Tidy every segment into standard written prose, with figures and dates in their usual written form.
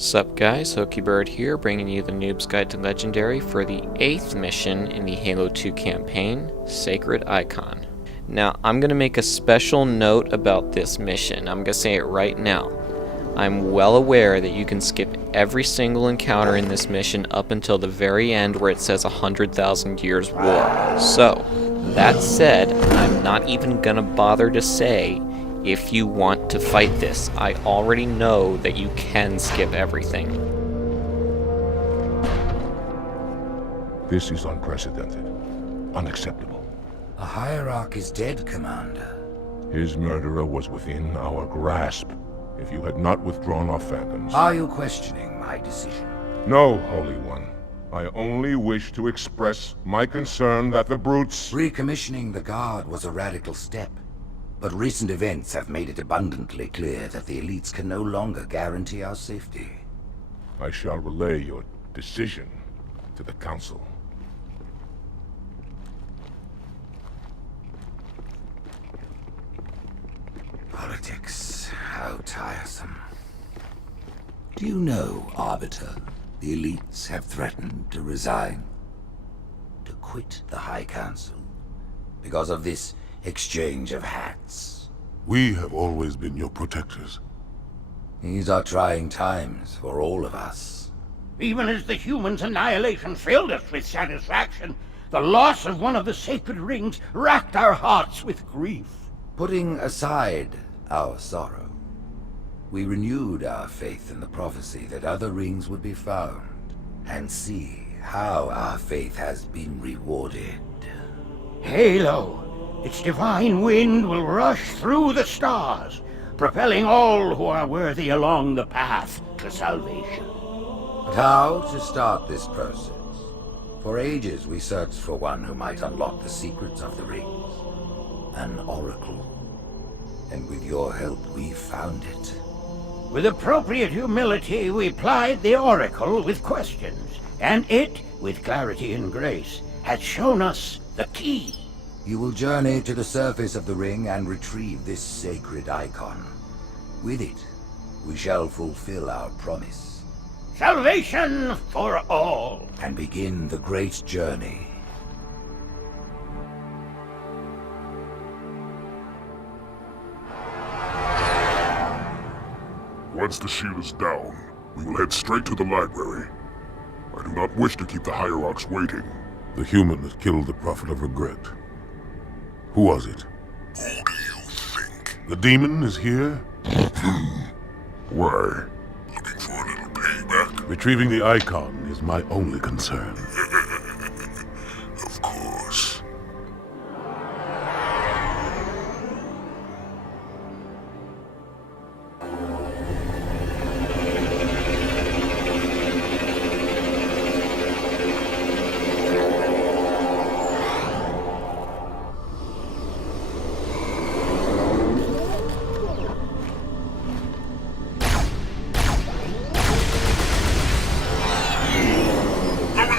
Sup guys, Hokibird here, bringing you the Noob's Guide to Legendary for the 8th mission in the Halo 2 campaign, Sacred Icon. Now, I'm going to make a special note about this mission. I'm going to say it right now. I'm well aware that you can skip every single encounter in this mission up until the very end where it says 100,000 years war. So, that said, I'm not even going to bother to say if you want to fight this. I already know that you can skip everything. This is unprecedented. Unacceptable. A hierarch is dead, Commander. His murderer was within our grasp. If you had not withdrawn our phantoms... Are you questioning my decision? No, Holy One. I only wish to express my concern that the brutes... Recommissioning the Guard was a radical step. But recent events have made it abundantly clear that the elites can no longer guarantee our safety. I shall relay your decision to the Council. Politics, how tiresome. Do you know, Arbiter, the elites have threatened to resign? To quit the High Council because of this exchange of hats. We have always been your protectors. These are trying times for all of us. Even as the humans' annihilation filled us with satisfaction, the loss of one of the sacred rings racked our hearts with grief. Putting aside our sorrow, we renewed our faith in the prophecy that other rings would be found, and see how our faith has been rewarded. Halo! Its divine wind will rush through the stars, propelling all who are worthy along the path to salvation. But how to start this process? For ages we searched for one who might unlock the secrets of the rings. An oracle. And with your help we found it. With appropriate humility, we plied the oracle with questions, and it, with clarity and grace, has shown us the key. You will journey to the surface of the ring and retrieve this sacred icon. With it, we shall fulfill our promise. Salvation for all. And begin the great journey. Once the shield is down, we will head straight to the library. I do not wish to keep the hierarchs waiting. The human that killed the Prophet of Regret. Who was it? Who do you think? The demon is here? Why? Looking for a little payback? Retrieving the icon is my only concern. Of course.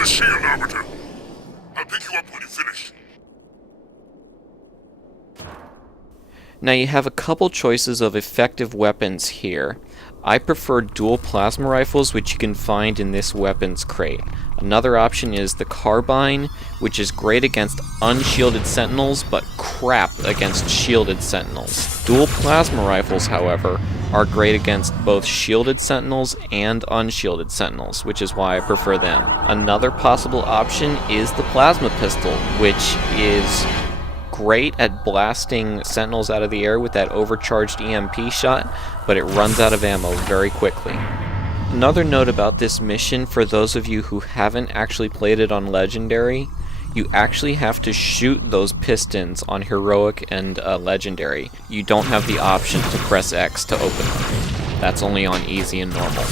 Shield, Arbiter. I'll pick you up when you finish. Now you have a couple choices of effective weapons here. I prefer dual plasma rifles, which you can find in this weapons crate. Another option is the carbine, which is great against unshielded sentinels, but crap against shielded sentinels. Dual plasma rifles, however, are great against both shielded sentinels and unshielded sentinels, which is why I prefer them. Another possible option is the plasma pistol, which is great at blasting sentinels out of the air with that overcharged EMP shot, but it runs out of ammo very quickly. Another note about this mission, for those of you who haven't actually played it on Legendary, you actually have to shoot those pistons on Heroic and Legendary. You don't have the option to press X to open them. That's only on Easy and Normal.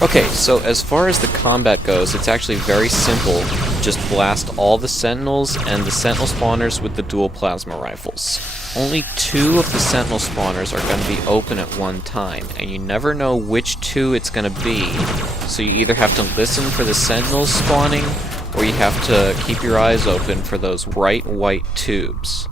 Okay, so as far as the combat goes, it's actually very simple. Just blast all the sentinels and the sentinel spawners with the dual plasma rifles. Only 2 of the sentinel spawners are going to be open at one time, and you never know which 2 it's going to be, so you either have to listen for the sentinels spawning, or you have to keep your eyes open for those bright white tubes.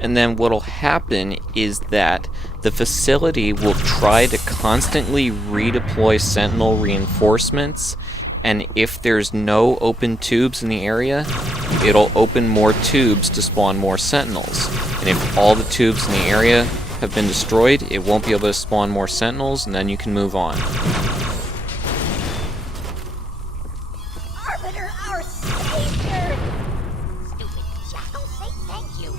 And then what'll happen is that The facility will try to constantly redeploy sentinel reinforcements, and if there's no open tubes in the area, it'll open more tubes to spawn more sentinels. And if all the tubes in the area have been destroyed, it won't be able to spawn more sentinels, and then you can move on. Arbiter, our savior! Stupid jackal, say thank you.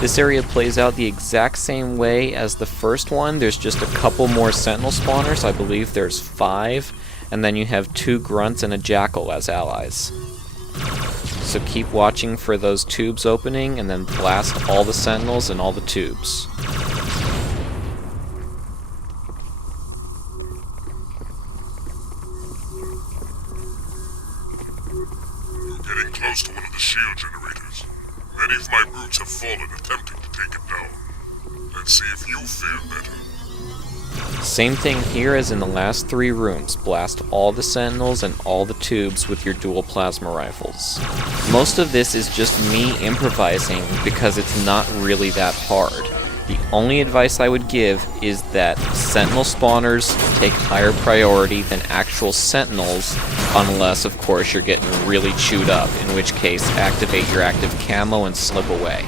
This area plays out the exact same way as the first one. There's just a couple more sentinel spawners. I believe there's 5. And then you have 2 grunts and a jackal as allies. So keep watching for those tubes opening, and then blast all the sentinels and all the tubes. You're getting close to one of the shield generators. Many of my brutes have fallen attempting to take it down. Let's see if you feel better. Same thing here as in the last 3 rooms. Blast all the sentinels and all the tubes with your dual plasma rifles. Most of this is just me improvising because it's not really that hard. The only advice I would give is that sentinel spawners take higher priority than actual sentinels, unless of course you're getting really chewed up, in which case activate your active camo and slip away.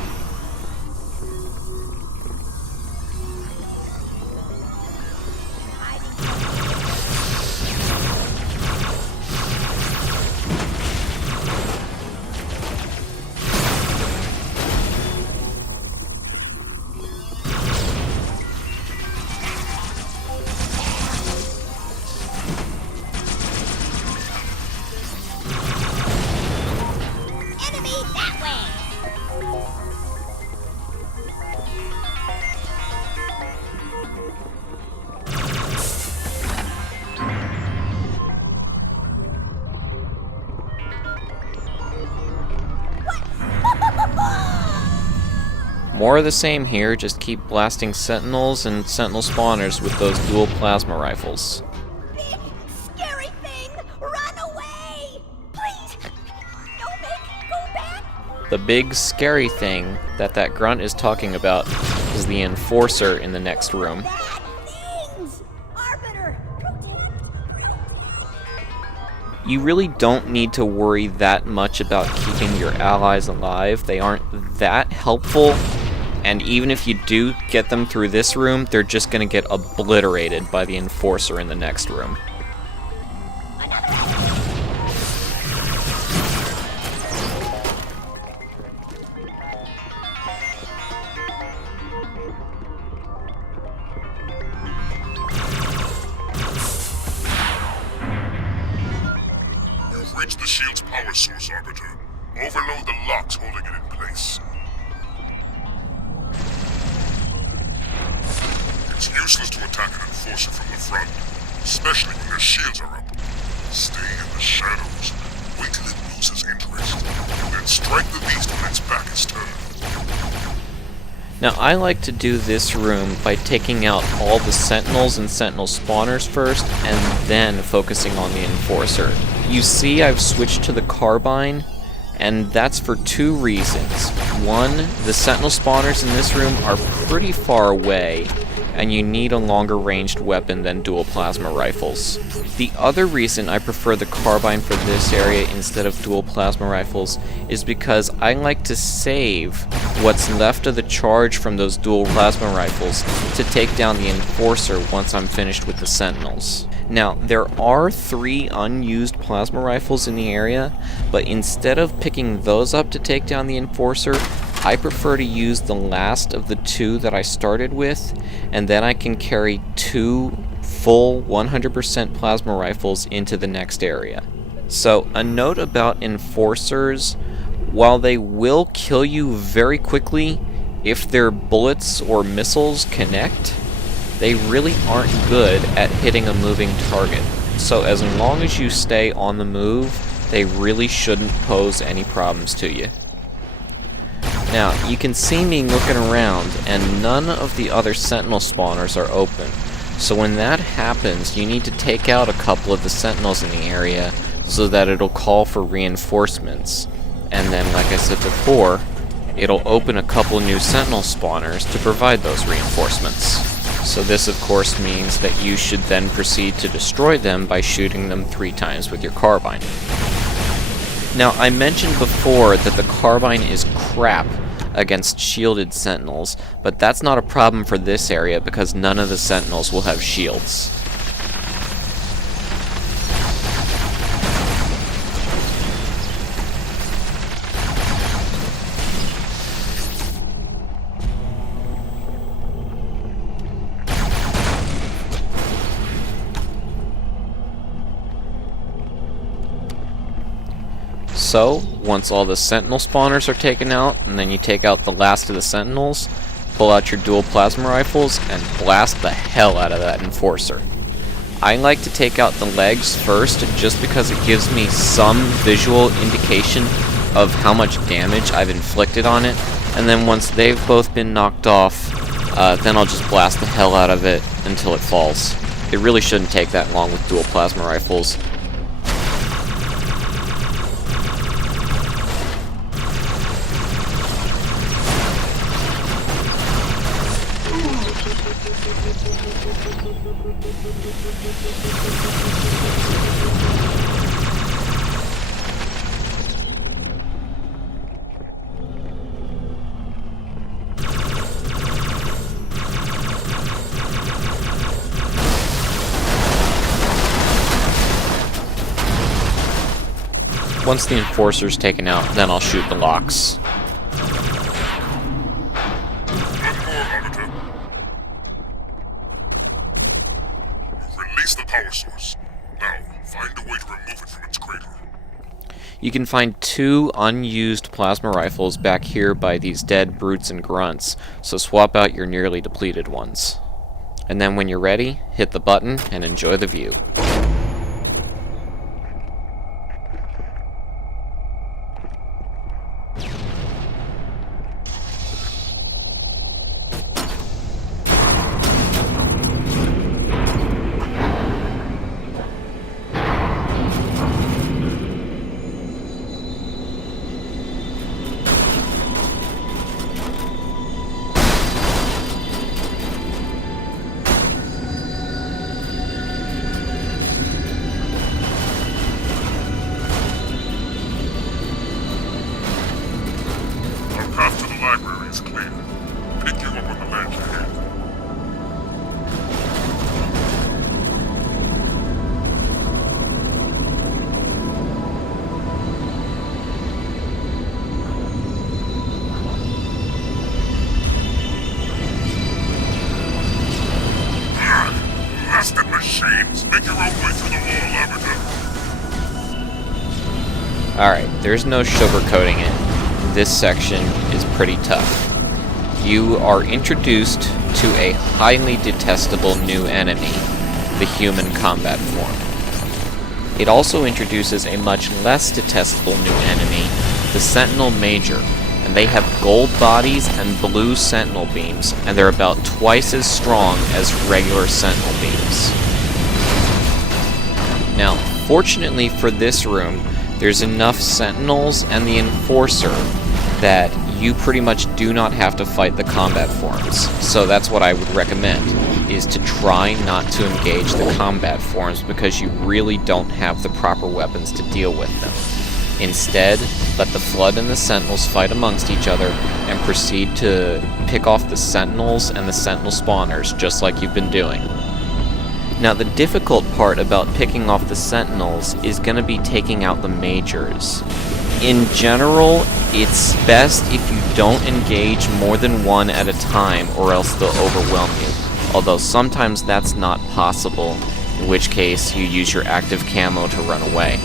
Enemy that way! More of the same here, just keep blasting sentinels and sentinel spawners with those dual plasma rifles. Big, scary thing! Run away! Please! Don't go back! The big scary thing that grunt is talking about is the enforcer in the next room. Bad things! Arbiter, protect! You really don't need to worry that much about keeping your allies alive. They aren't that helpful. And even if you do get them through this room, they're just going to get obliterated by the enforcer in the next room. You've reached the shield's power source, Arbiter. Overload the locks holding it in place. It's useless to attack an enforcer from the front, especially when their shields are up. Stay in the shadows, wait till it loses interest, then strike the beast when its back is turned. Now, I like to do this room by taking out all the sentinels and sentinel spawners first, and then focusing on the enforcer. You see I've switched to the carbine, and that's for 2 reasons. One, the sentinel spawners in this room are pretty far away, and you need a longer ranged weapon than dual plasma rifles. The other reason I prefer the carbine for this area instead of dual plasma rifles is because I like to save what's left of the charge from those dual plasma rifles to take down the enforcer once I'm finished with the sentinels. Now, there are 3 unused plasma rifles in the area, but instead of picking those up to take down the enforcer, I prefer to use the last of the 2 that I started with, and then I can carry 2 full 100% plasma rifles into the next area. So, a note about enforcers: while they will kill you very quickly if their bullets or missiles connect, they really aren't good at hitting a moving target. So as long as you stay on the move, they really shouldn't pose any problems to you. Now, you can see me looking around, and none of the other sentinel spawners are open. So when that happens, you need to take out a couple of the sentinels in the area so that it'll call for reinforcements. And then, like I said before, it'll open a couple new sentinel spawners to provide those reinforcements. So this of course means that you should then proceed to destroy them by shooting them 3 times with your carbine. Now, I mentioned before that the carbine is crap against shielded sentinels, but that's not a problem for this area because none of the sentinels will have shields. So, once all the sentinel spawners are taken out, and then you take out the last of the sentinels, pull out your dual plasma rifles, and blast the hell out of that enforcer. I like to take out the legs first, just because it gives me some visual indication of how much damage I've inflicted on it, and then once they've both been knocked off, then I'll just blast the hell out of it until it falls. It really shouldn't take that long with dual plasma rifles. Once the enforcer's taken out, then I'll shoot the locks. Release the power source. Now, find a way to remove it from its crater. You can find 2 unused plasma rifles back here by these dead brutes and grunts, so swap out your nearly depleted ones. And then when you're ready, hit the button and enjoy the view. Our path to the library is clear. Pick you up on the ledge ahead. Blasted machines! Make your own way through the wall, Arbiter. Alright, there's no sugarcoating it. This section is pretty tough. You are introduced to a highly detestable new enemy, the human combat form. It also introduces a much less detestable new enemy, the Sentinel Major, and they have gold bodies and blue sentinel beams, and they're about twice as strong as regular sentinel beams. Now, fortunately for this room, there's enough sentinels and the enforcer that you pretty much do not have to fight the combat forms. So that's what I would recommend, is to try not to engage the combat forms because you really don't have the proper weapons to deal with them. Instead, let the Flood and the Sentinels fight amongst each other and proceed to pick off the Sentinels and the Sentinel spawners, just like you've been doing. Now, the difficult part about picking off the Sentinels is going to be taking out the Majors. In general, it's best if you don't engage more than one at a time, or else they'll overwhelm you. Although sometimes that's not possible, in which case you use your active camo to run away.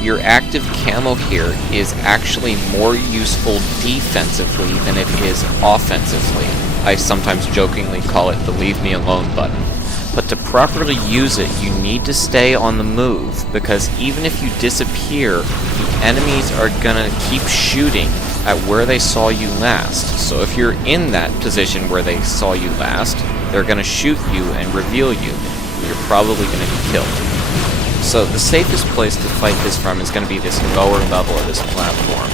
Your active camo here is actually more useful defensively than it is offensively. I sometimes jokingly call it the leave me alone button. But to properly use it, you need to stay on the move, because even if you disappear, the enemies are gonna keep shooting at where they saw you last. So if you're in that position where they saw you last, they're gonna shoot you and reveal you. You're probably gonna be killed. So the safest place to fight this from is gonna be this lower level of this platform.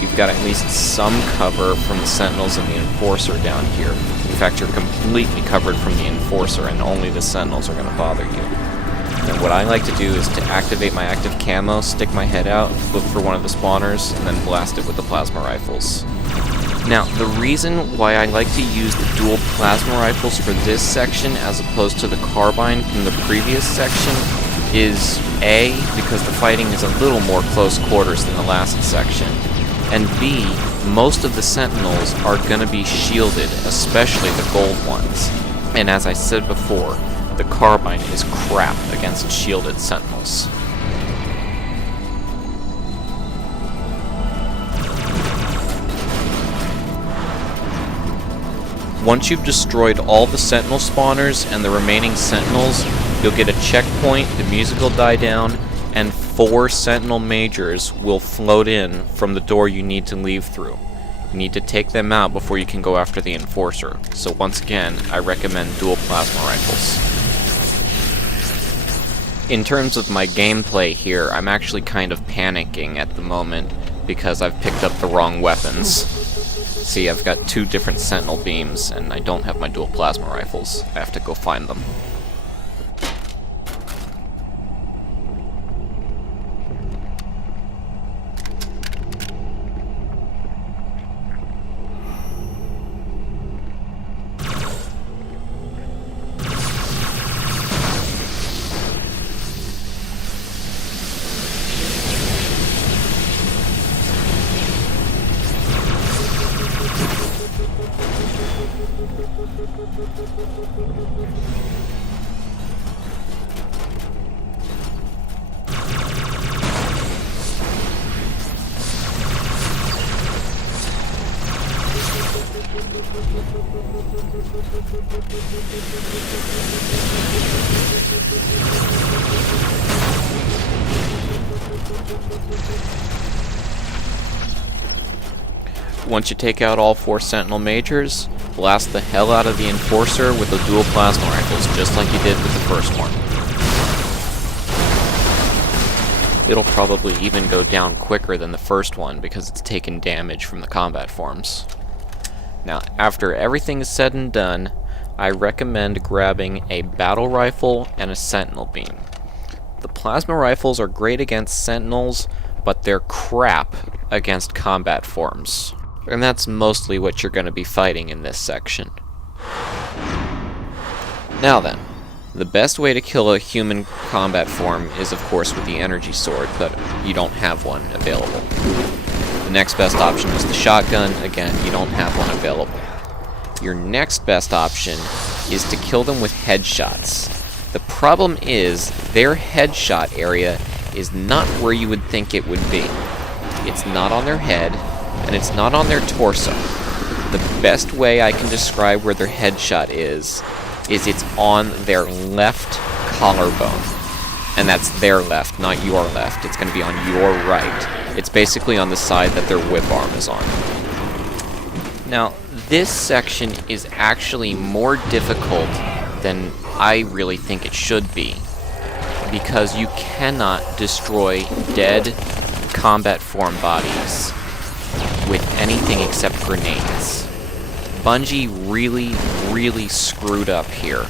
you've got at least some cover from the sentinels and the enforcer down here. In fact, you're completely covered from the enforcer, and only the sentinels are going to bother you. And what I like to do is to activate my active camo, stick my head out, look for one of the spawners, and then blast it with the plasma rifles. Now, the reason why I like to use the dual plasma rifles for this section as opposed to the carbine from the previous section is A, because the fighting is a little more close quarters than the last section, and B, most of the sentinels are going to be shielded, especially the gold ones. And as I said before, the carbine is crap against shielded sentinels. Once you've destroyed all the sentinel spawners and the remaining sentinels, you'll get a checkpoint, the music will die down, and 4 sentinel majors will float in from the door you need to leave through. You need to take them out before you can go after the enforcer. So once again, I recommend dual plasma rifles. In terms of my gameplay here, I'm actually kind of panicking at the moment because I've picked up the wrong weapons. See, I've got 2 different sentinel beams, and I don't have my dual plasma rifles. I have to go find them. Once you take out all 4 sentinel majors, blast the hell out of the enforcer with the dual plasma rifles, just like you did with the first one. It'll probably even go down quicker than the first one because it's taken damage from the combat forms. Now, after everything is said and done, I recommend grabbing a battle rifle and a sentinel beam. The plasma rifles are great against sentinels, but they're crap against combat forms. And that's mostly what you're going to be fighting in this section. Now then, the best way to kill a human combat form is of course with the energy sword, but you don't have one available. The next best option is the shotgun. Again, you don't have one available. Your next best option is to kill them with headshots. The problem is, their headshot area is not where you would think it would be. It's not on their head, and it's not on their torso. The best way I can describe where their headshot is it's on their left collarbone. And that's their left, not your left. It's going to be on your right. It's basically on the side that their whip arm is on. Now, this section is actually more difficult than I really think it should be, because you cannot destroy dead combat form bodies with anything except grenades. Bungie really screwed up here,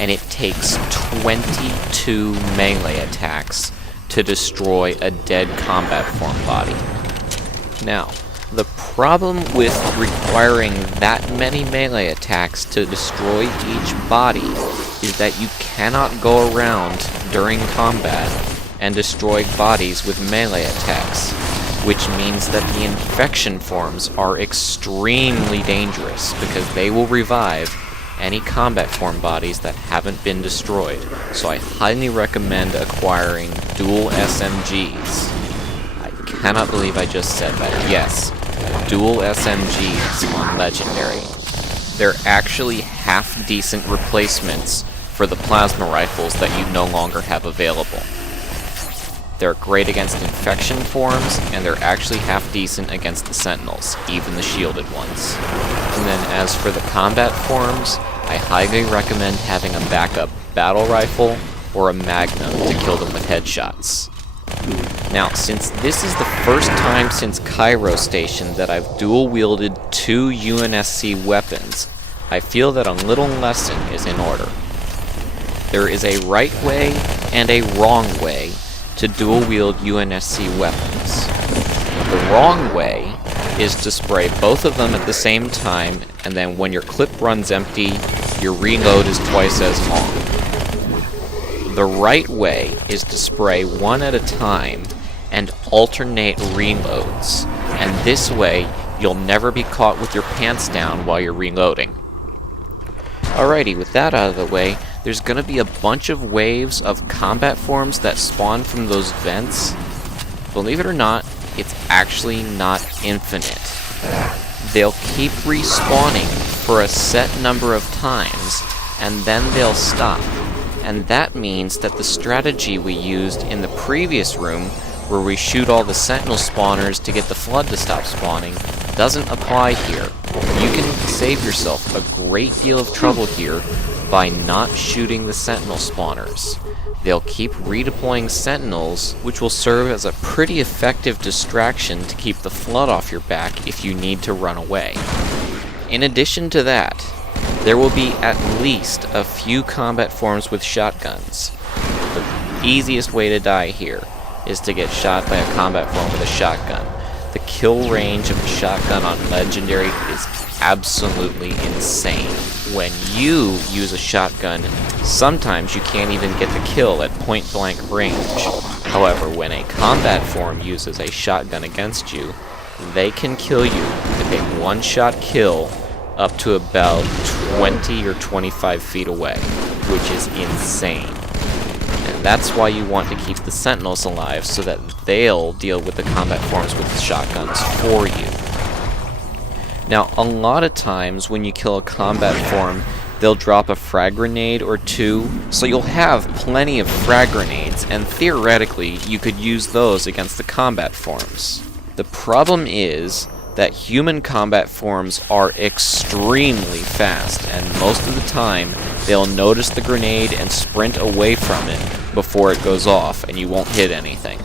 and it takes 22 melee attacks to destroy a dead combat form body. Now, the problem with requiring that many melee attacks to destroy each body is that you cannot go around during combat and destroy bodies with melee attacks, which means that the infection forms are extremely dangerous because they will revive any combat form bodies that haven't been destroyed. So I highly recommend acquiring dual SMGs. I cannot believe I just said that. Yes, dual SMGs on Legendary. They're actually half-decent replacements for the plasma rifles that you no longer have available. They're great against infection forms, and they're actually half-decent against the sentinels, even the shielded ones. And then as for the combat forms, I highly recommend having a backup battle rifle or a magnum to kill them with headshots. Now, since this is the first time since Cairo Station that I've dual-wielded 2 UNSC weapons, I feel that a little lesson is in order. There is a right way and a wrong way to dual-wield UNSC weapons. The wrong way is to spray both of them at the same time, and then when your clip runs empty, your reload is twice as long. The right way is to spray one at a time and alternate reloads, and this way you'll never be caught with your pants down while you're reloading. Alrighty, with that out of the way, there's gonna be a bunch of waves of combat forms that spawn from those vents. Believe it or not, it's actually not infinite. They'll keep respawning for a set number of times, and then they'll stop. And that means that the strategy we used in the previous room, where we shoot all the sentinel spawners to get the flood to stop spawning, doesn't apply here. You can save yourself a great deal of trouble here by not shooting the sentinel spawners. They'll keep redeploying sentinels, which will serve as a pretty effective distraction to keep the flood off your back if you need to run away. In addition to that, there will be at least a few combat forms with shotguns. The easiest way to die here is to get shot by a combat form with a shotgun. The kill range of a shotgun on Legendary is absolutely insane. When you use a shotgun, sometimes you can't even get the kill at point-blank range. However, when a combat form uses a shotgun against you, they can kill you with a one-shot kill up to about 20 or 25 feet away, which is insane. And that's why you want to keep the sentinels alive, so that they'll deal with the combat forms with shotguns for you. Now, a lot of times when you kill a combat form, they'll drop a frag grenade or two, so you'll have plenty of frag grenades, and theoretically, you could use those against the combat forms. The problem is that human combat forms are extremely fast, and most of the time, they'll notice the grenade and sprint away from it before it goes off, and you won't hit anything.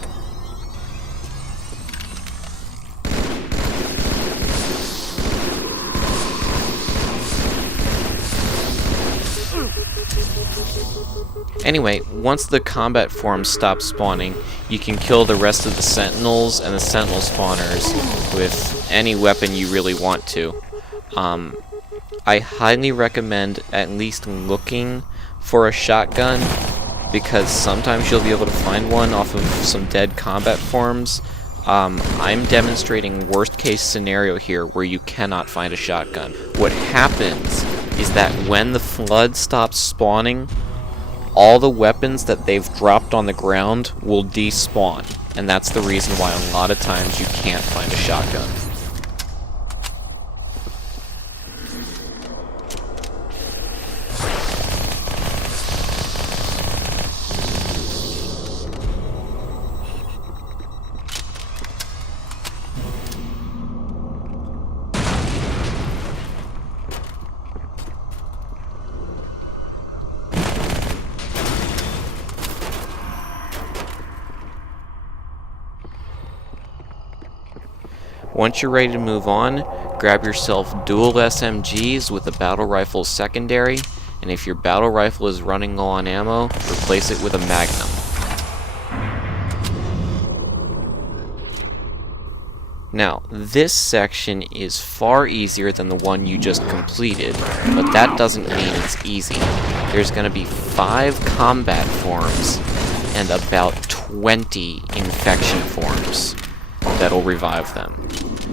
Anyway, once the combat forms stop spawning, you can kill the rest of the sentinels and the sentinel spawners with any weapon you really want to. I highly recommend at least looking for a shotgun, because sometimes you'll be able to find one off of some dead combat forms. I'm demonstrating worst case scenario here where you cannot find a shotgun. What happens is that when the flood stops spawning, all the weapons that they've dropped on the ground will despawn, and that's the reason why a lot of times you can't find a shotgun. Once you're ready to move on, grab yourself dual SMGs with a battle rifle secondary, and if your battle rifle is running low on ammo, replace it with a Magnum. Now, this section is far easier than the one you just completed, but that doesn't mean it's easy. There's going to be 5 combat forms and about 20 infection forms that'll revive them.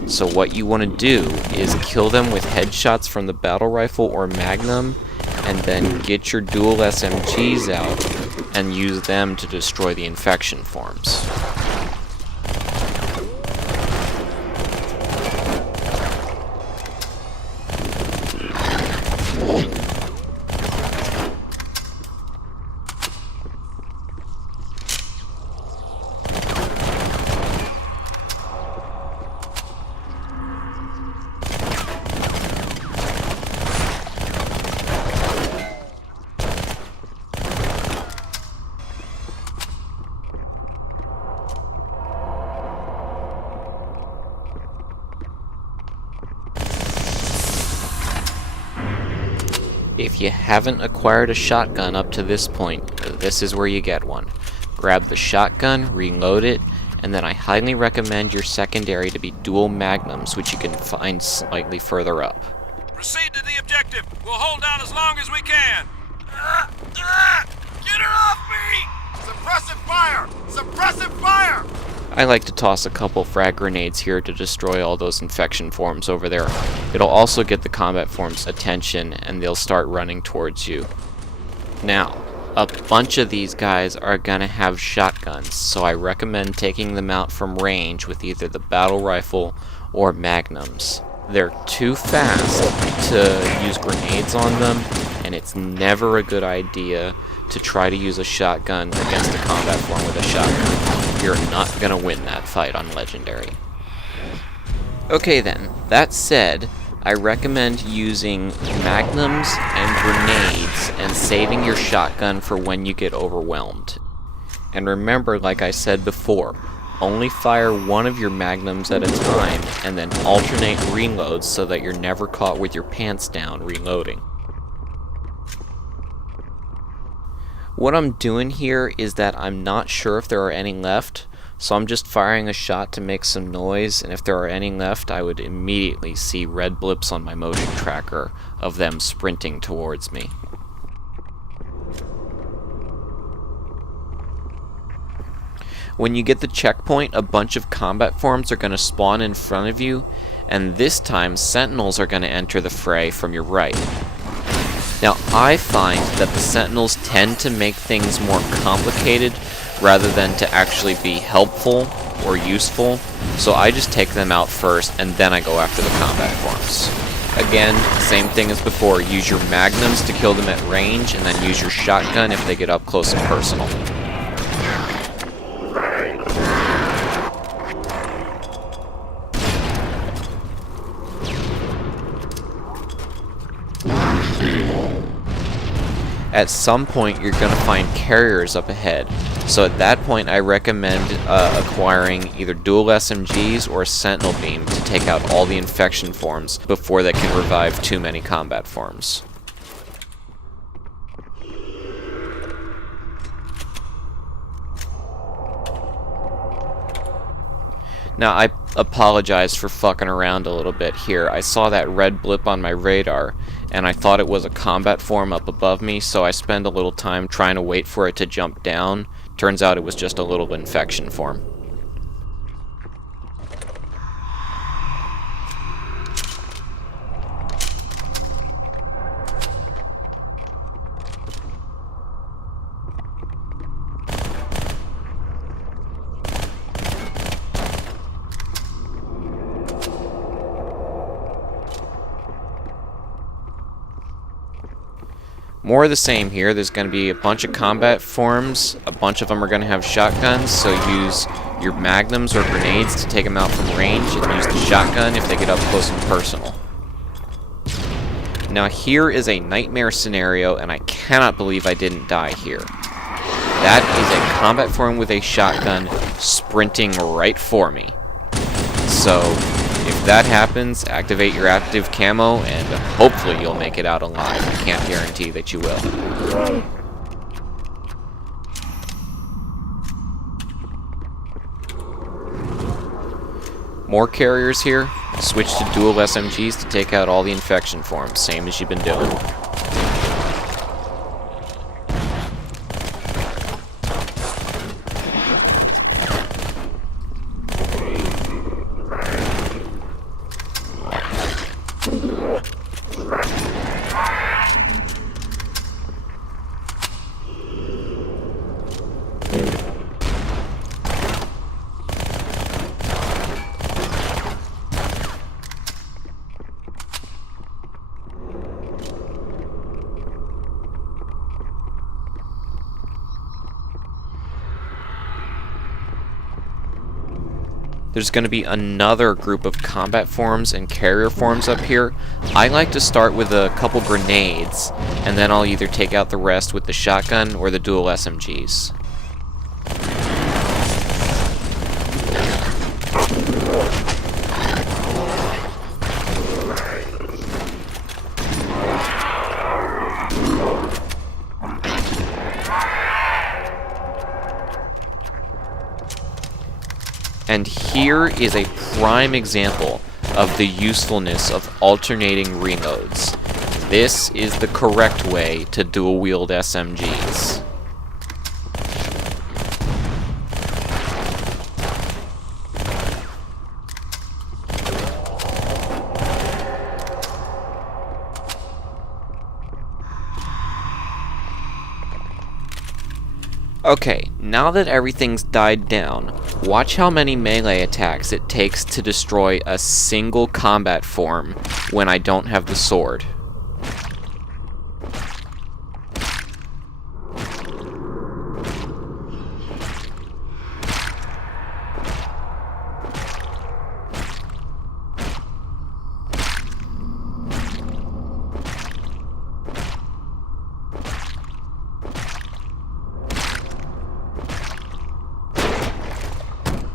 So what you want to do is kill them with headshots from the battle rifle or Magnum, and then get your dual SMGs out and use them to destroy the infection forms. If you haven't acquired a shotgun up to this point, this is where you get one. Grab the shotgun, reload it, and then I highly recommend your secondary to be dual magnums, which you can find slightly further up. Proceed to the objective. We'll hold down as long as we can. Get her off me! Suppressive fire! Suppressive fire! I like to toss a couple frag grenades here to destroy all those infection forms over there. It'll also get the combat forms' attention, and they'll start running towards you. Now, a bunch of these guys are gonna have shotguns, so I recommend taking them out from range with either the battle rifle or magnums. They're too fast to use grenades on them, and it's never a good idea to try to use a shotgun against a combat form with a shotgun. You're not gonna win that fight on Legendary. Okay then, that said, I recommend using magnums and grenades and saving your shotgun for when you get overwhelmed. And remember, like I said before, only fire one of your magnums at a time and then alternate reloads so that you're never caught with your pants down reloading. What I'm doing here is that I'm not sure if there are any left, so I'm just firing a shot to make some noise, and if there are any left, I would immediately see red blips on my motion tracker of them sprinting towards me. When you get the checkpoint, a bunch of combat forms are going to spawn in front of you, and this time sentinels are going to enter the fray from your right. Now, I find that the sentinels tend to make things more complicated rather than to actually be helpful or useful, so I just take them out first and then I go after the combat forms. Again, same thing as before, use your magnums to kill them at range and then use your shotgun if they get up close and personal. At some point, you're going to find carriers up ahead, so at that point I recommend acquiring either dual SMGs or a sentinel beam to take out all the infection forms before they can revive too many combat forms. Now, I apologize for fucking around a little bit here. I saw that red blip on my radar, and I thought it was a combat form up above me, so I spent a little time trying to wait for it to jump down. Turns out it was just a little infection form. More of the same here. There's going to be a bunch of combat forms. A bunch of them are going to have shotguns, so use your magnums or grenades to take them out from range, and use the shotgun if they get up close and personal. Now here is a nightmare scenario, and I cannot believe I didn't die here. That is a combat form with a shotgun sprinting right for me. So if that happens, activate your active camo, and hopefully you'll make it out alive. I can't guarantee that you will. More carriers here. Switch to dual SMGs to take out all the infection forms, same as you've been doing. There's going to be another group of combat forms and carrier forms up here. I like to start with a couple grenades, and then I'll either take out the rest with the shotgun or the dual SMGs. And here is a prime example of the usefulness of alternating remodes. This is the correct way to dual-wield SMGs. Okay, now that everything's died down, watch how many melee attacks it takes to destroy a single combat form when I don't have the sword.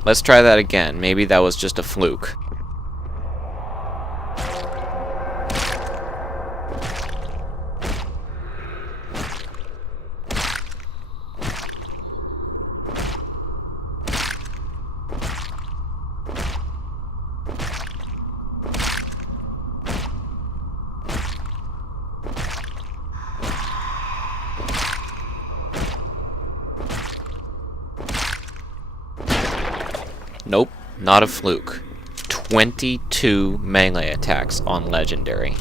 Let's try that again. Maybe that was just a fluke. Nope, not a fluke. 22 melee attacks on Legendary.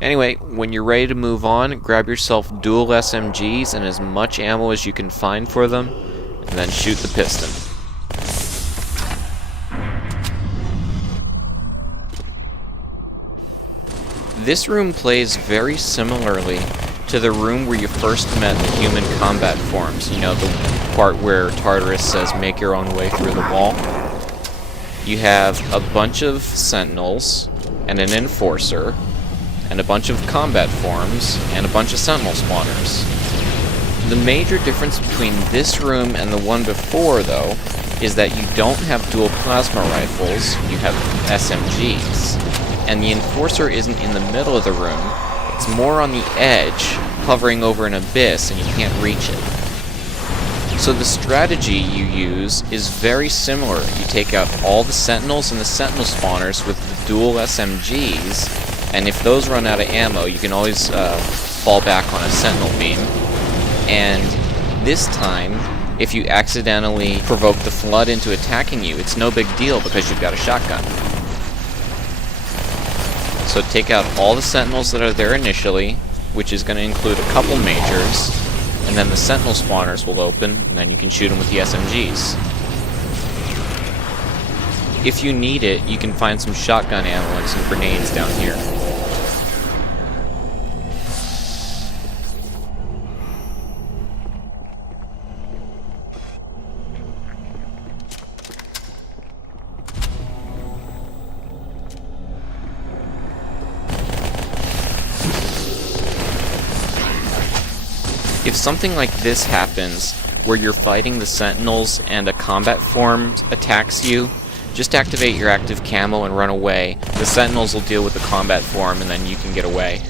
Anyway, when you're ready to move on, grab yourself dual SMGs and as much ammo as you can find for them, and then shoot the piston. This room plays very similarly to the room where you first met the human combat forms. You know, the part where Tartarus says, make your own way through the wall. You have a bunch of sentinels, and an enforcer, and a bunch of combat forms, and a bunch of sentinel spawners. The major difference between this room and the one before, though, is that you don't have dual plasma rifles, you have SMGs. And the enforcer isn't in the middle of the room, it's more on the edge, hovering over an abyss, and you can't reach it. So the strategy you use is very similar. You take out all the sentinels and the sentinel spawners with the dual SMGs, and if those run out of ammo, you can always fall back on a sentinel beam. And this time, if you accidentally provoke the flood into attacking you, it's no big deal because you've got a shotgun. So take out all the sentinels that are there initially, which is going to include a couple majors, and then the sentinel spawners will open, and then you can shoot them with the SMGs. If you need it, you can find some shotgun ammo and some grenades down here. If something like this happens, where you're fighting the sentinels and a combat form attacks you, just activate your active camo and run away. The sentinels will deal with the combat form and then you can get away.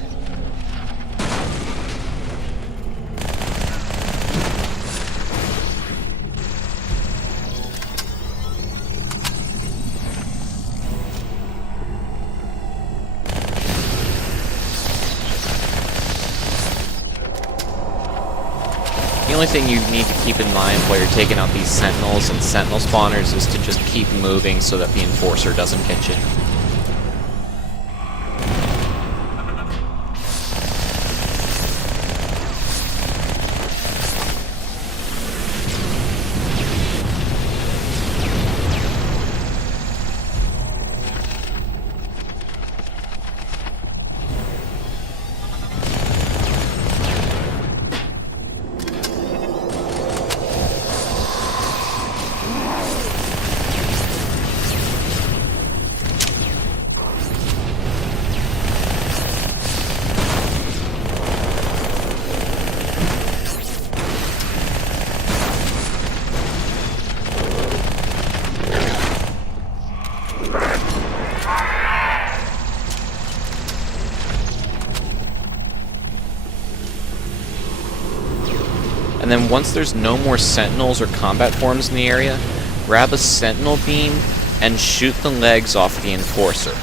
The only thing you need to keep in mind while you're taking out these sentinels and sentinel spawners is to just keep moving so that the enforcer doesn't hit you. And then once there's no more sentinels or combat forms in the area, grab a sentinel beam and shoot the legs off the enforcer.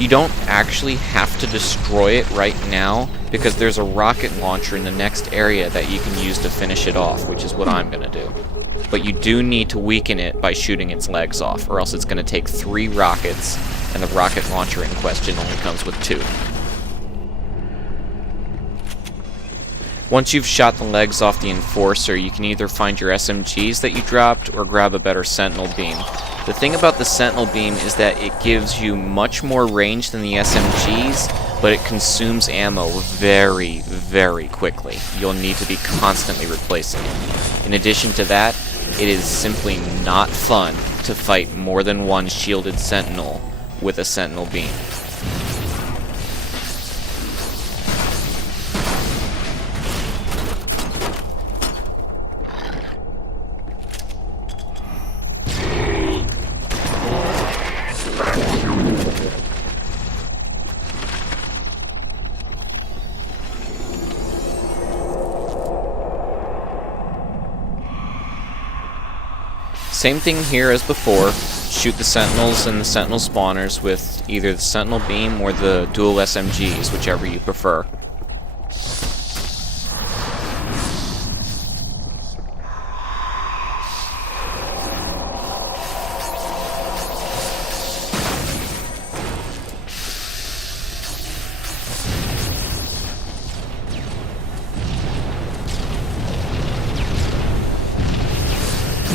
You don't actually have to destroy it right now, because there's a rocket launcher in the next area that you can use to finish it off, which is what I'm going to do. But you do need to weaken it by shooting its legs off, or else it's going to take 3 rockets, and the rocket launcher in question only comes with 2. Once you've shot the legs off the enforcer, you can either find your SMGs that you dropped, or grab a better sentinel beam. The thing about the sentinel beam is that it gives you much more range than the SMGs, but it consumes ammo very, very quickly. You'll need to be constantly replacing it. In addition to that, it is simply not fun to fight more than one shielded sentinel with a sentinel beam. Same thing here as before. Shoot the sentinels and the sentinel spawners with either the sentinel beam or the dual SMGs, whichever you prefer.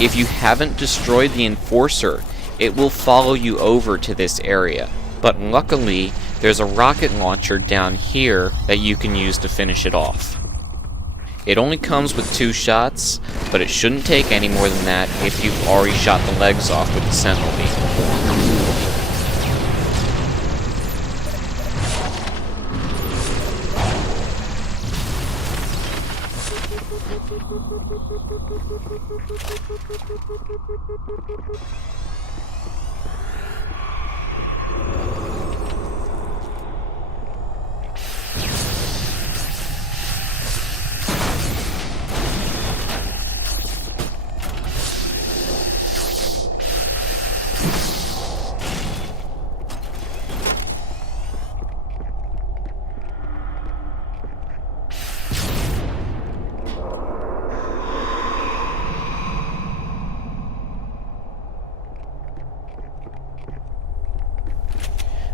If you haven't destroyed the enforcer, it will follow you over to this area. But luckily, there's a rocket launcher down here that you can use to finish it off. It only comes with 2 shots, but it shouldn't take any more than that if you've already shot the legs off with the sentinel beam.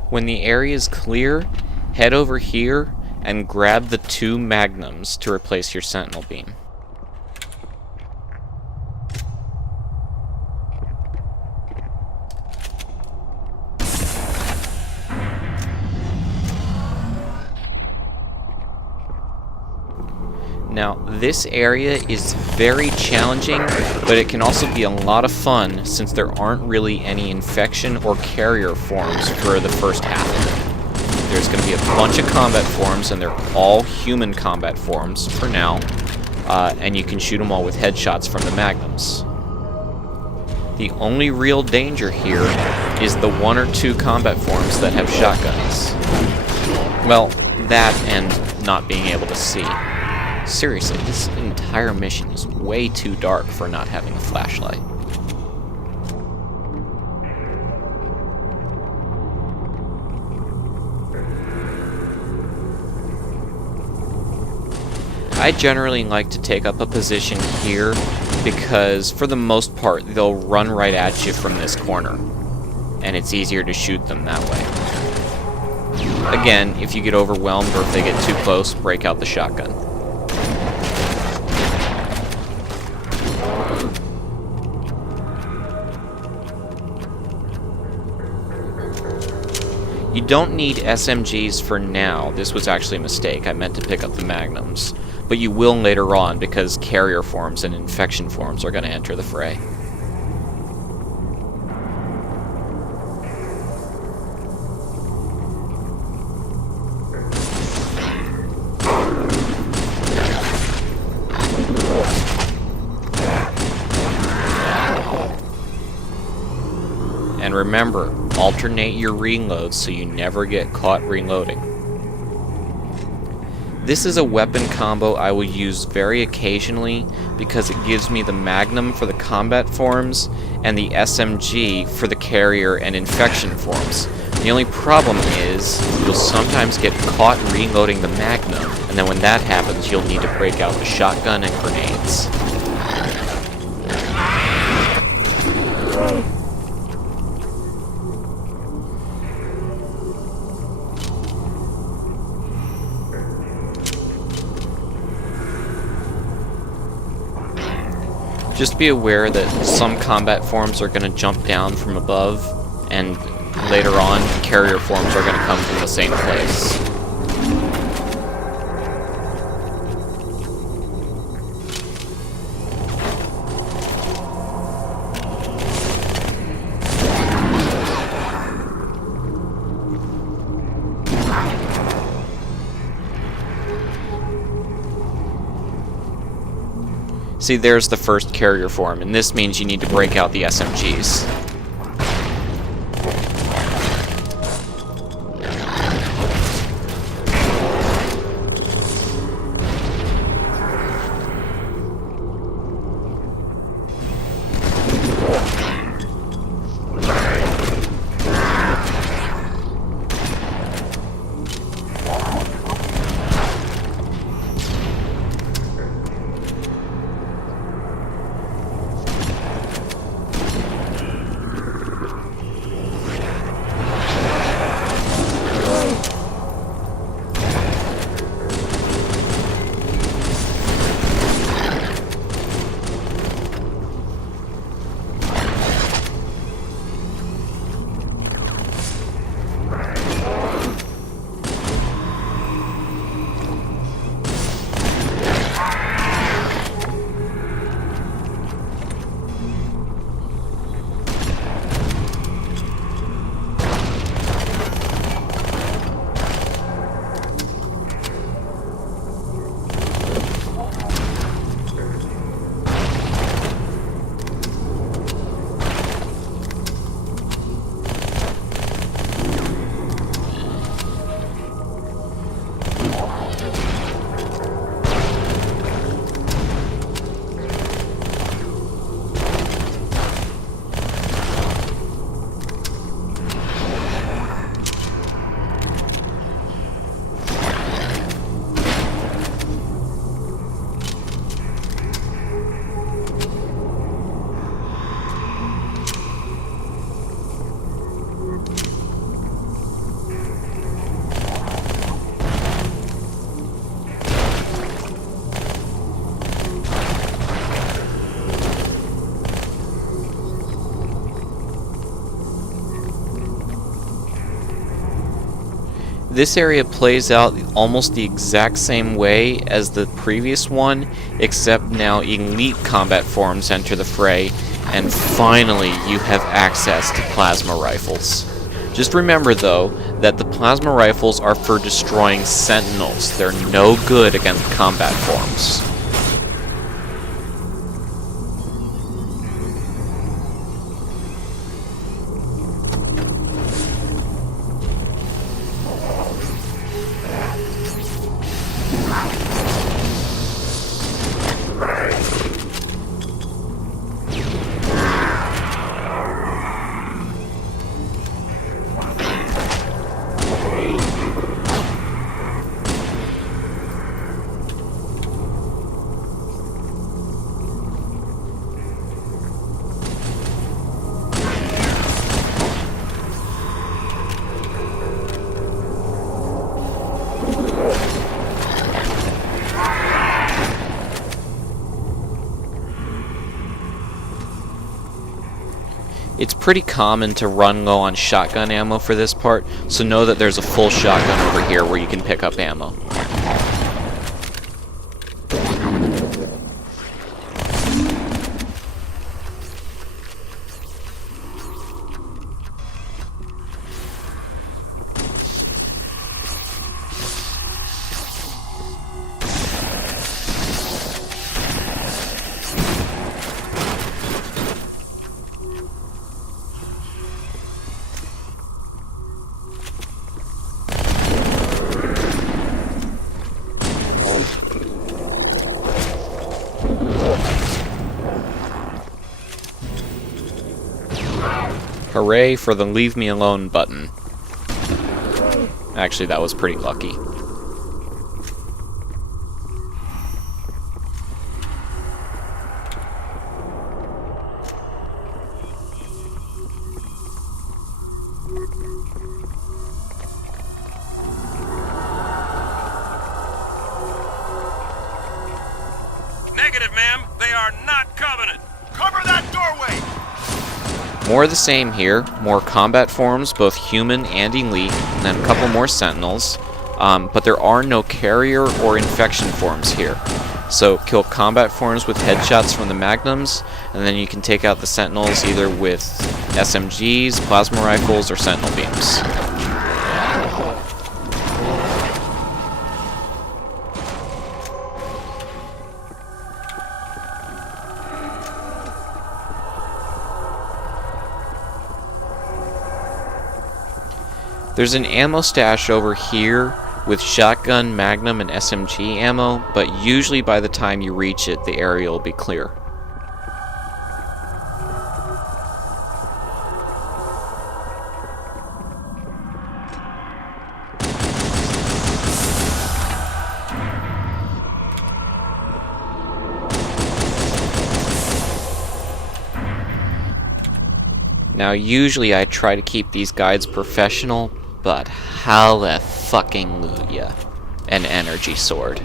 When the area is clear, head over here and grab the 2 magnums to replace your sentinel beam. Now, this area is very challenging, but it can also be a lot of fun since there aren't really any infection or carrier forms for the first half of it. There's going to be a bunch of combat forms, and they're all human combat forms for now, and you can shoot them all with headshots from the magnums. The only real danger here is the 1 or 2 combat forms that have shotguns. Well, that and not being able to see. Seriously, this entire mission is way too dark for not having a flashlight. I generally like to take up a position here because, for the most part, they'll run right at you from this corner, and it's easier to shoot them that way. Again, if you get overwhelmed or if they get too close, break out the shotgun. You don't need SMGs for now. This was actually a mistake. I meant to pick up the magnums. But you will later on because carrier forms and infection forms are going to enter the fray. And remember, alternate your reloads so you never get caught reloading. This is a weapon combo I will use very occasionally because it gives me the Magnum for the combat forms and the SMG for the carrier and infection forms. The only problem is you'll sometimes get caught reloading the Magnum, and then when that happens you'll need to break out the shotgun and grenades. Just be aware that some combat forms are going to jump down from above, and later on, carrier forms are going to come from the same place. See, there's the first carrier form, and this means you need to break out the SMGs. This area plays out almost the exact same way as the previous one, except now elite combat forms enter the fray, and finally you have access to plasma rifles. Just remember though, that the plasma rifles are for destroying sentinels. They're no good against combat forms. It's pretty common to run low on shotgun ammo for this part, so know that there's a full shotgun over here where you can pick up ammo. Hooray for the leave me alone button. Actually, that was pretty lucky. Negative, ma'am. They are not Covenant. Cover that doorway! More of the same here. More combat forms, both human and elite, and then a couple more sentinels. But there are no carrier or infection forms here. So kill combat forms with headshots from the magnums, and then you can take out the sentinels either with SMGs, plasma rifles, or sentinel beams. There's an ammo stash over here with shotgun, magnum, and SMG ammo, but usually by the time you reach it, the area will be clear. Now usually I try to keep these guides professional, but hallelujah, an energy sword.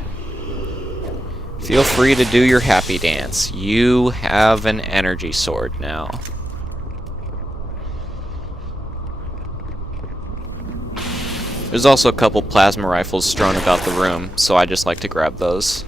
Feel free to do your happy dance. You have an energy sword now. There's also a couple plasma rifles strewn about the room, so I just like to grab those.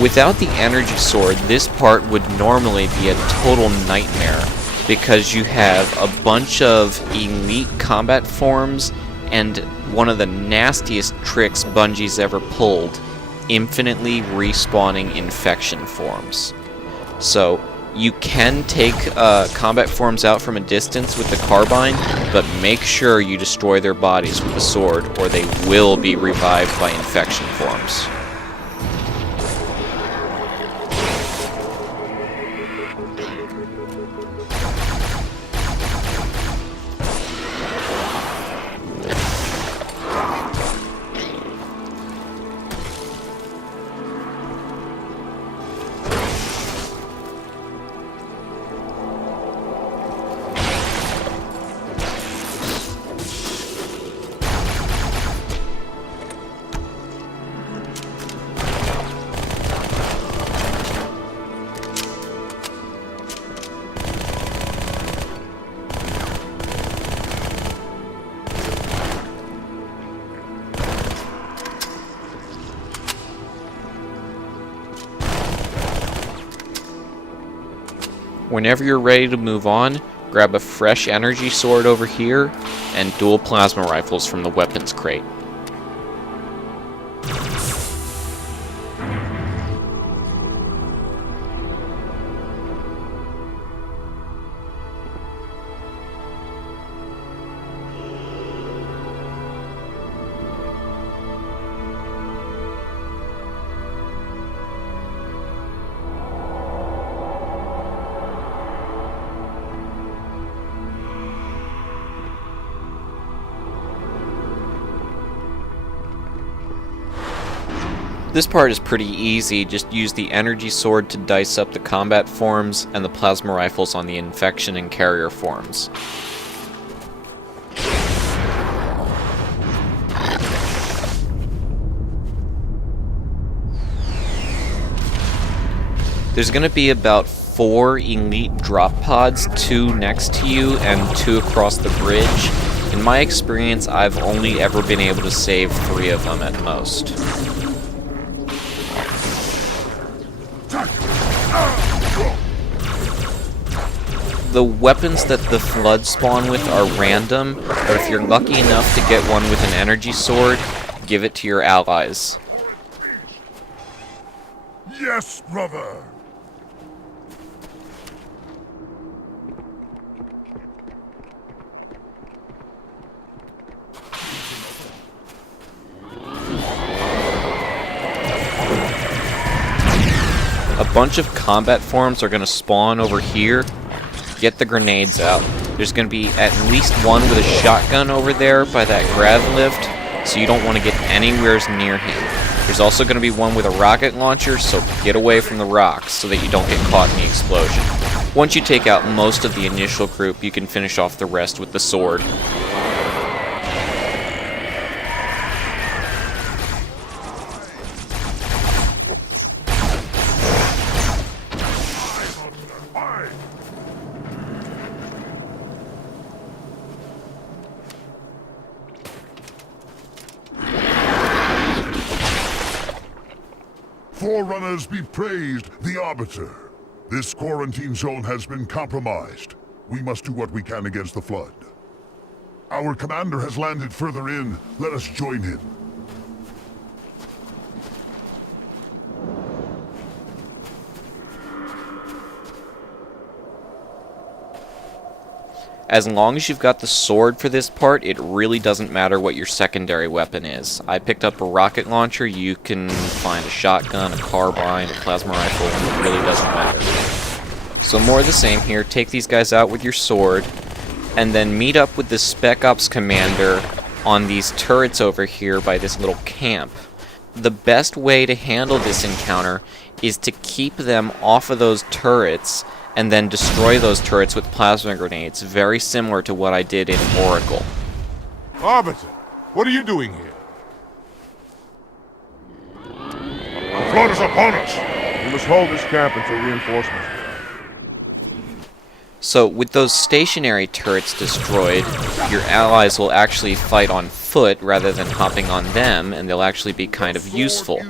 Without the energy sword, this part would normally be a total nightmare because you have a bunch of elite combat forms and one of the nastiest tricks Bungie's ever pulled, infinitely respawning infection forms. So you can take combat forms out from a distance with the carbine, but make sure you destroy their bodies with the sword or they will be revived by infection forms. Whenever you're ready to move on, grab a fresh energy sword over here and dual plasma rifles from the weapons crate. This part is pretty easy, just use the energy sword to dice up the combat forms and the plasma rifles on the infection and carrier forms. There's going to be about 4 elite drop pods, 2 next to you and 2 across the bridge. In my experience, I've only ever been able to save 3 of them at most. The weapons that the Flood spawn with are random, but if you're lucky enough to get one with an energy sword, give it to your allies. Yes, brother! A bunch of combat forms are going to spawn over here. Get the grenades out. There's going to be at least one with a shotgun over there by that grav lift, so you don't want to get anywhere near him. There's also going to be one with a rocket launcher, so get away from the rocks so that you don't get caught in the explosion. Once you take out most of the initial group, you can finish off the rest with the sword. Forerunners be praised, the Arbiter. This quarantine zone has been compromised. We must do what we can against the Flood. Our commander has landed further in. Let us join him. As long as you've got the sword for this part, it really doesn't matter what your secondary weapon is. I picked up a rocket launcher, you can find a shotgun, a carbine, a plasma rifle, it really doesn't matter. So more of the same here, take these guys out with your sword, and then meet up with the Spec Ops commander on these turrets over here by this little camp. The best way to handle this encounter is to keep them off of those turrets and then destroy those turrets with plasma grenades, very similar to what I did in Oracle. Arbiter, what are you doing here? The Flood is upon us! We must hold this camp until reinforcements arrive. So, with those stationary turrets destroyed, your allies will actually fight on foot rather than hopping on them, and they'll actually be kind of useful.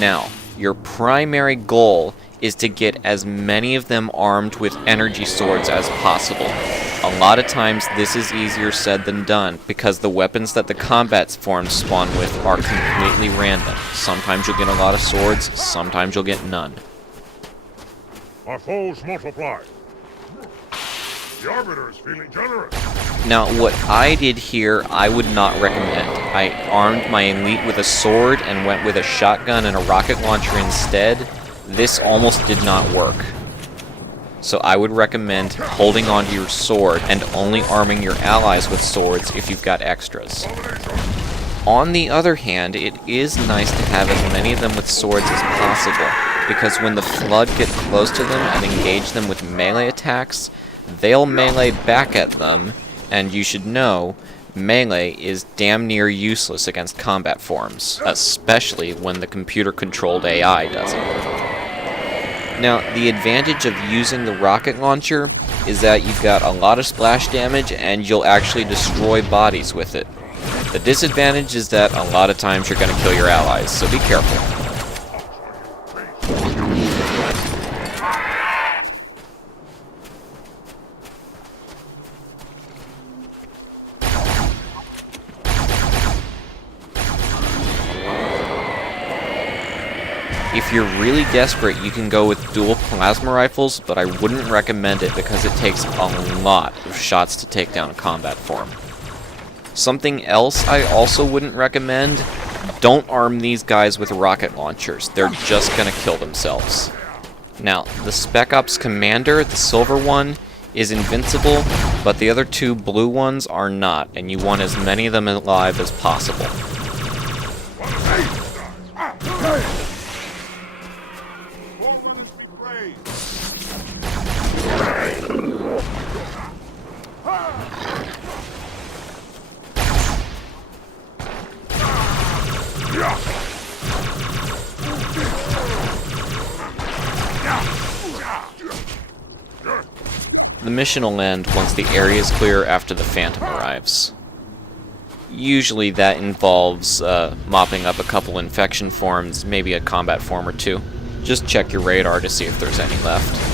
Now, your primary goal is to get as many of them armed with energy swords as possible. A lot of times this is easier said than done, because the weapons that the combat forms spawn with are completely random. Sometimes you'll get a lot of swords, sometimes you'll get none. Our foes multiply. The Arbiter is feeling generous. Now, what I did here, I would not recommend. I armed my elite with a sword and went with a shotgun and a rocket launcher instead. This almost did not work. So I would recommend holding onto your sword and only arming your allies with swords if you've got extras. On the other hand, it is nice to have as many of them with swords as possible, because when the Flood get close to them and engage them with melee attacks, they'll melee back at them, and you should know, melee is damn near useless against combat forms, especially when the computer-controlled AI does it. Now, the advantage of using the rocket launcher is that you've got a lot of splash damage and you'll actually destroy bodies with it. The disadvantage is that a lot of times you're going to kill your allies, so be careful. If you're really desperate, you can go with dual plasma rifles, but I wouldn't recommend it because it takes a lot of shots to take down a combat form. Something else I also wouldn't recommend, don't arm these guys with rocket launchers. They're just gonna kill themselves. Now, the Spec Ops commander, the silver one, is invincible, but the other two blue ones are not, and you want as many of them alive as possible. The mission will end once the area is clear after the Phantom arrives. Usually that involves mopping up a couple infection forms, maybe a combat form or two. Just check your radar to see if there's any left.